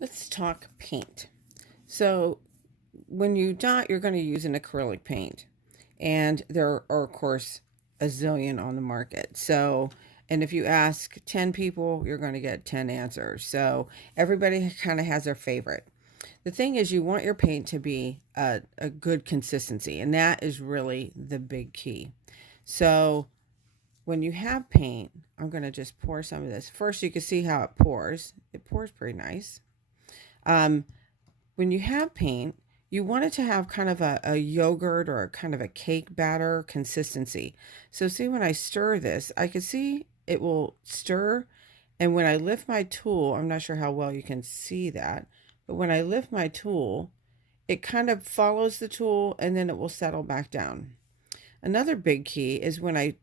Let's talk paint. So when you dot, you're going to use an acrylic paint. And there are, of course, a zillion on the market. So, and if you ask 10 people, you're going to get 10 answers. So everybody kind of has their favorite. The thing is, you want your paint to be a good consistency. And that is really the big key. So when you have paint, I'm going to just pour some of this. First, you can see how it pours. It pours pretty nice. Um, when you have paint, you want it to have kind of a yogurt or a kind of a cake batter consistency. So see, when I stir this, I can see it will stir. And when I lift my tool, I'm not sure how well you can see that, but when I lift my tool, it kind of follows the tool and then it will settle back down. Another big key is when I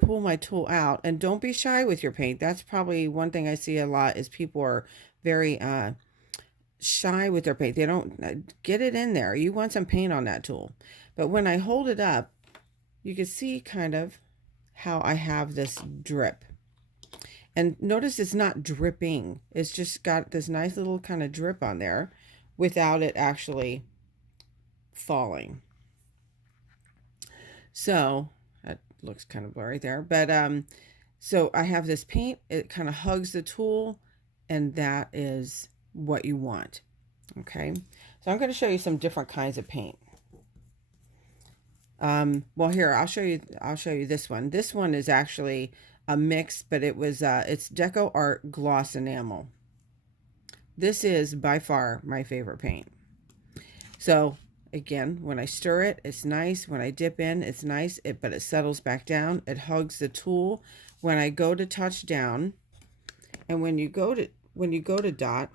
pull my tool out, and don't be shy with your paint. That's probably one thing I see a lot is people are very shy with their paint. They don't get it in there. You want some paint on that tool. But when I hold it up, you can see kind of how I have this drip. And notice it's not dripping. It's just got this nice little kind of drip on there without it actually falling. So that looks kind of blurry there. But so I have this paint. It kind of hugs the tool, and that is what you want. Okay, so I'm going to show you some different kinds of paint. Well, here I'll show you this one. This one is actually a mix, but it's Deco Art Gloss Enamel. This is by far my favorite paint. So again, when I stir it, it's nice. When I dip in, it's nice. But it settles back down. It hugs the tool. When I go to touch down, and when you go to dot,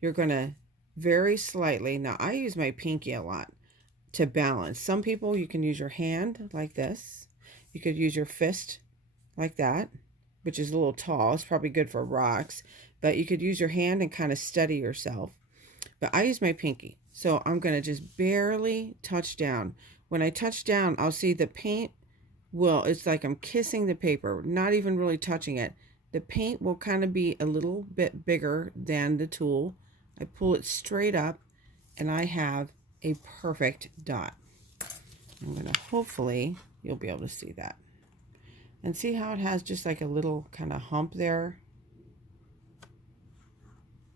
you're gonna very slightly. Now I use my pinky a lot to balance. Some people, you can use your hand like this. You could use your fist like that, which is a little tall. It's probably good for rocks, but you could use your hand and kind of steady yourself. But I use my pinky. So I'm going to just barely touch down. When I touch down, I'll see the paint it's like I'm kissing the paper, not even really touching it. The paint will kind of be a little bit bigger than the tool. I pull it straight up and I have a perfect dot. I'm going to hopefully you'll be able to see that. And see how it has just like a little kind of hump there?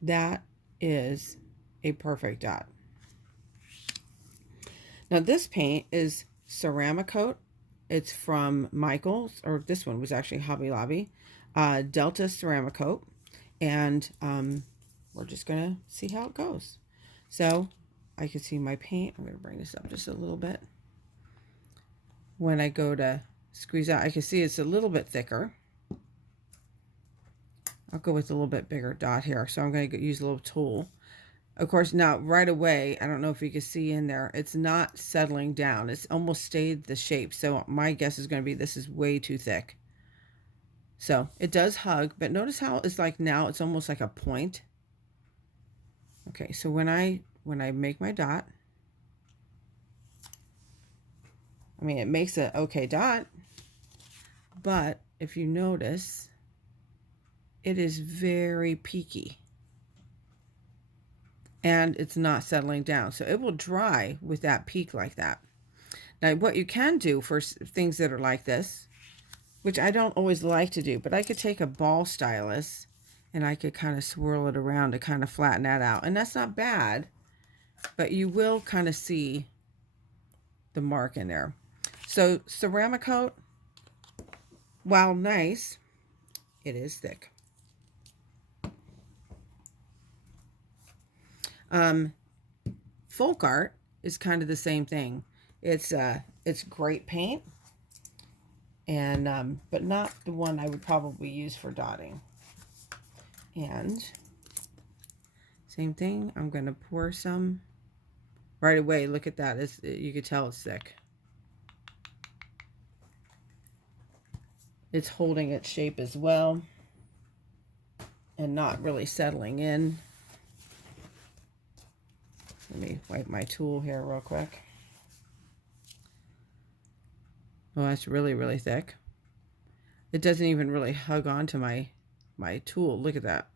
That is a perfect dot. Now this paint is ceramic coat. It's from Michael's, or this one was actually Hobby Lobby, Delta ceramic coat. And we're just going to see how it goes. So I can see my paint. I'm going to bring this up just a little bit. When I go to squeeze out, I can see it's a little bit thicker. I'll go with a little bit bigger dot here. So I'm going to use a little tool. Of course, now right away, I don't know if you can see in there, it's not settling down. It's almost stayed the shape. So my guess is going to be this is way too thick. So it does hug, but notice how it's like now it's almost like a point. Okay, so when I make my dot, I mean, it makes an okay dot, but if you notice, it is very peaky. And it's not settling down. So it will dry with that peak like that. Now, what you can do for things that are like this, which I don't always like to do, but I could take a ball stylus and I could kind of swirl it around to kind of flatten that out. And that's not bad, but you will kind of see the mark in there. So ceramic coat, while nice, it is thick. Folk art is kind of the same thing. It's great paint, and but not the one I would probably use for dotting. And same thing, I'm going to pour some right away. Look at that. You can tell it's thick. It's holding its shape as well and not really settling in. Let me wipe my tool here real quick. Well, that's really, really thick. It doesn't even really hug onto my tool. Look at that.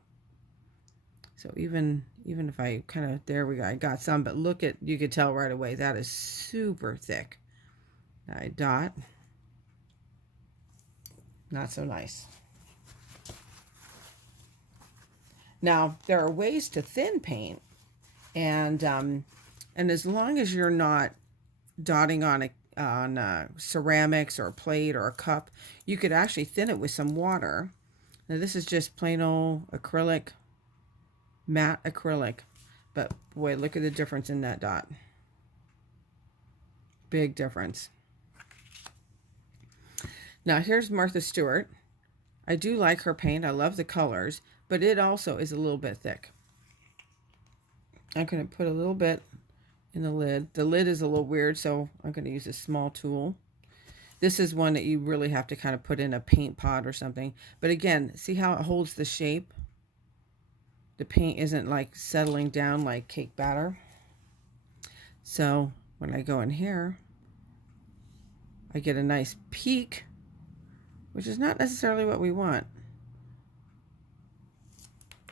So even if I kind of, there we go, I got some, but look at, you could tell right away that is super thick. I dot, not so nice. Now there are ways to thin paint, and as long as you're not dotting on ceramics or a plate or a cup, you could actually thin it with some water. Now this is just plain old acrylic, matte acrylic, but boy, look at the difference in that dot. Big difference. Now here's Martha Stewart. I do like her paint. I love the colors, but it also is a little bit thick. I'm going to put a little bit in the lid. The lid is a little weird, so I'm going to use a small tool. This is one that you really have to kind of put in a paint pot or something. But again, see how it holds the shape? The paint isn't like settling down like cake batter. So when I go in here, I get a nice peak, which is not necessarily what we want.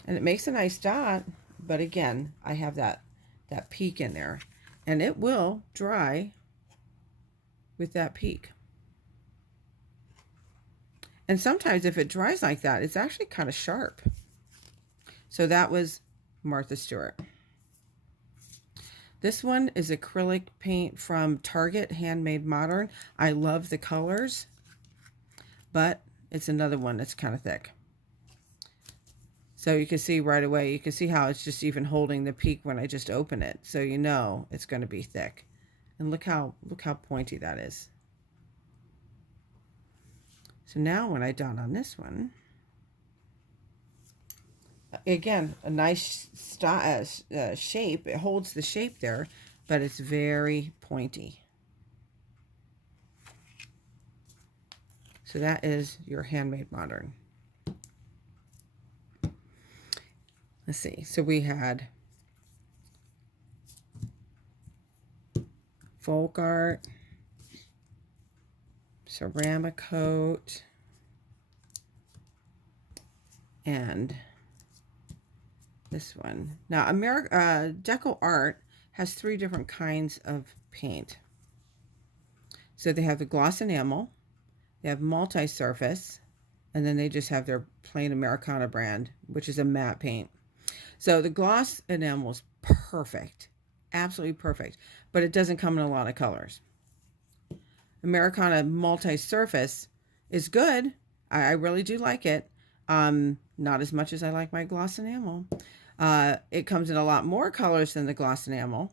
And it makes a nice dot, but again, I have that peak in there, and it will dry with that peak. And sometimes if it dries like that, it's actually kind of sharp. So that was Martha Stewart. This one is acrylic paint from Target, Handmade Modern. I love the colors, but it's another one that's kind of thick. So you can see right away, you can see how it's just even holding the peak when I just open it. So you know it's going to be thick. And look how pointy that is. So now when I dot on this one, again, a nice shape. It holds the shape there, but it's very pointy. So that is your Handmade Modern. Let's see. So we had Folk Art, Ceramic Coat, and this one. Now, Deco Art has 3 different kinds of paint. So they have the gloss enamel, they have multi-surface, and then they just have their plain Americana brand, which is a matte paint. So the gloss enamel is perfect, absolutely perfect, but it doesn't come in a lot of colors. Americana multi-surface is good. I really do like it. Not as much as I like my gloss enamel. It comes in a lot more colors than the gloss enamel,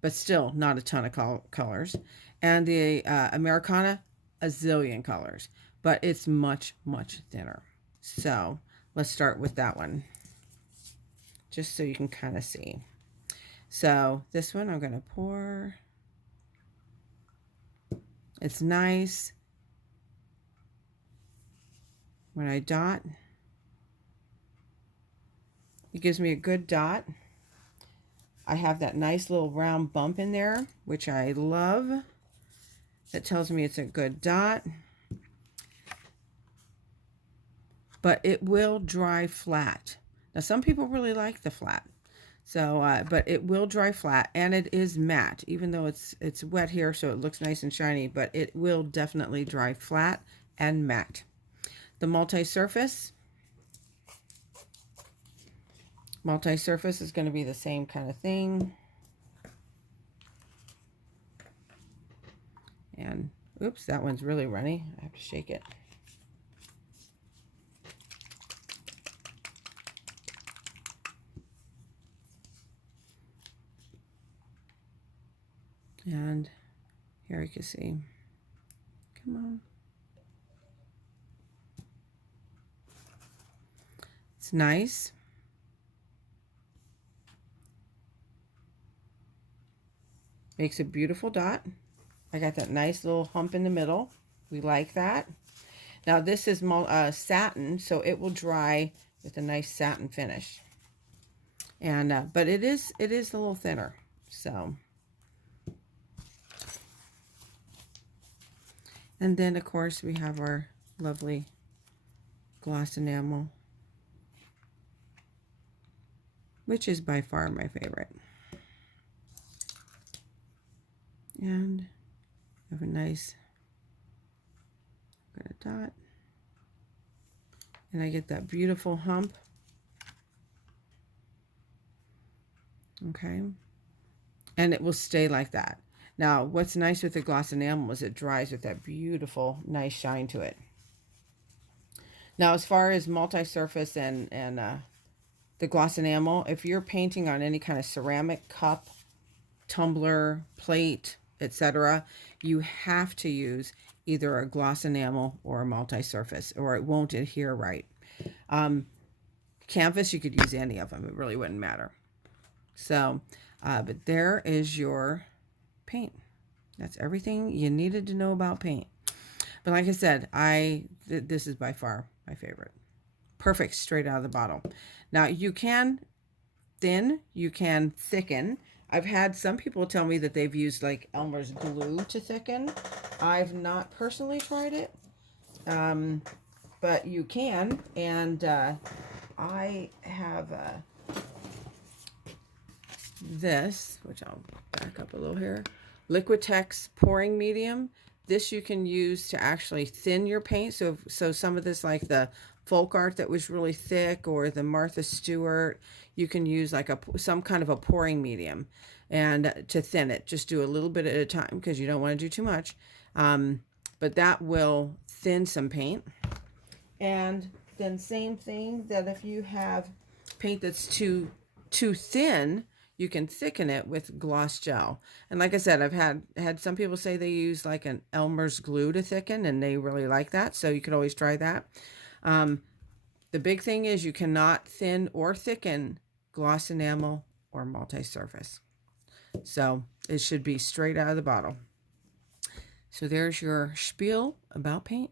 but still not a ton of colors. And the Americana, a zillion colors, but it's much, much thinner. So let's start with that one, just so you can kind of see. So this one I'm going to pour. It's nice. When I dot, it gives me a good dot. I have that nice little round bump in there, which I love. That tells me it's a good dot. But it will dry flat. Now, some people really like the flat. So, but it will dry flat, and it is matte, even though it's wet here, so it looks nice and shiny, but it will definitely dry flat and matte. The multi-surface is going to be the same kind of thing. And, oops, that one's really runny. I have to shake it. And here you can see. Come on. It's nice. Makes a beautiful dot. I got that nice little hump in the middle. We like that. Now this is satin, so it will dry with a nice satin finish. And but it is a little thinner. So, and then of course we have our lovely gloss enamel. which is by far my favorite. And have a nice dot. And I get that beautiful hump. Okay. And it will stay like that. Now, what's nice with the gloss enamel is it dries with that beautiful, nice shine to it. Now, as far as multi-surface and the gloss enamel, if you're painting on any kind of ceramic cup, tumbler, plate, etc., you have to use either a gloss enamel or a multi-surface, or it won't adhere right. Canvas, you could use any of them. It really wouldn't matter. So, but there is your paint. That's everything you needed to know about paint. But like I said, this is by far my favorite. Perfect straight out of the bottle. Now you can thin, you can thicken. I've had some people tell me that they've used like Elmer's glue to thicken. I've not personally tried it, but you can. And I have this, which I'll back up a little here, Liquitex pouring medium. This you can use to actually thin your paint. So some of this, like the folk art that was really thick, or the Martha Stewart, you can use like some kind of a pouring medium and to thin it. Just do a little bit at a time because you don't want to do too much. But that will thin some paint. And then same thing, that if you have paint that's too thin, you can thicken it with gloss gel. And like I said, I've had some people say they use like an Elmer's glue to thicken, and they really like that. So you could always try that. The big thing is you cannot thin or thicken gloss enamel or multi-surface. So it should be straight out of the bottle. So there's your spiel about paint.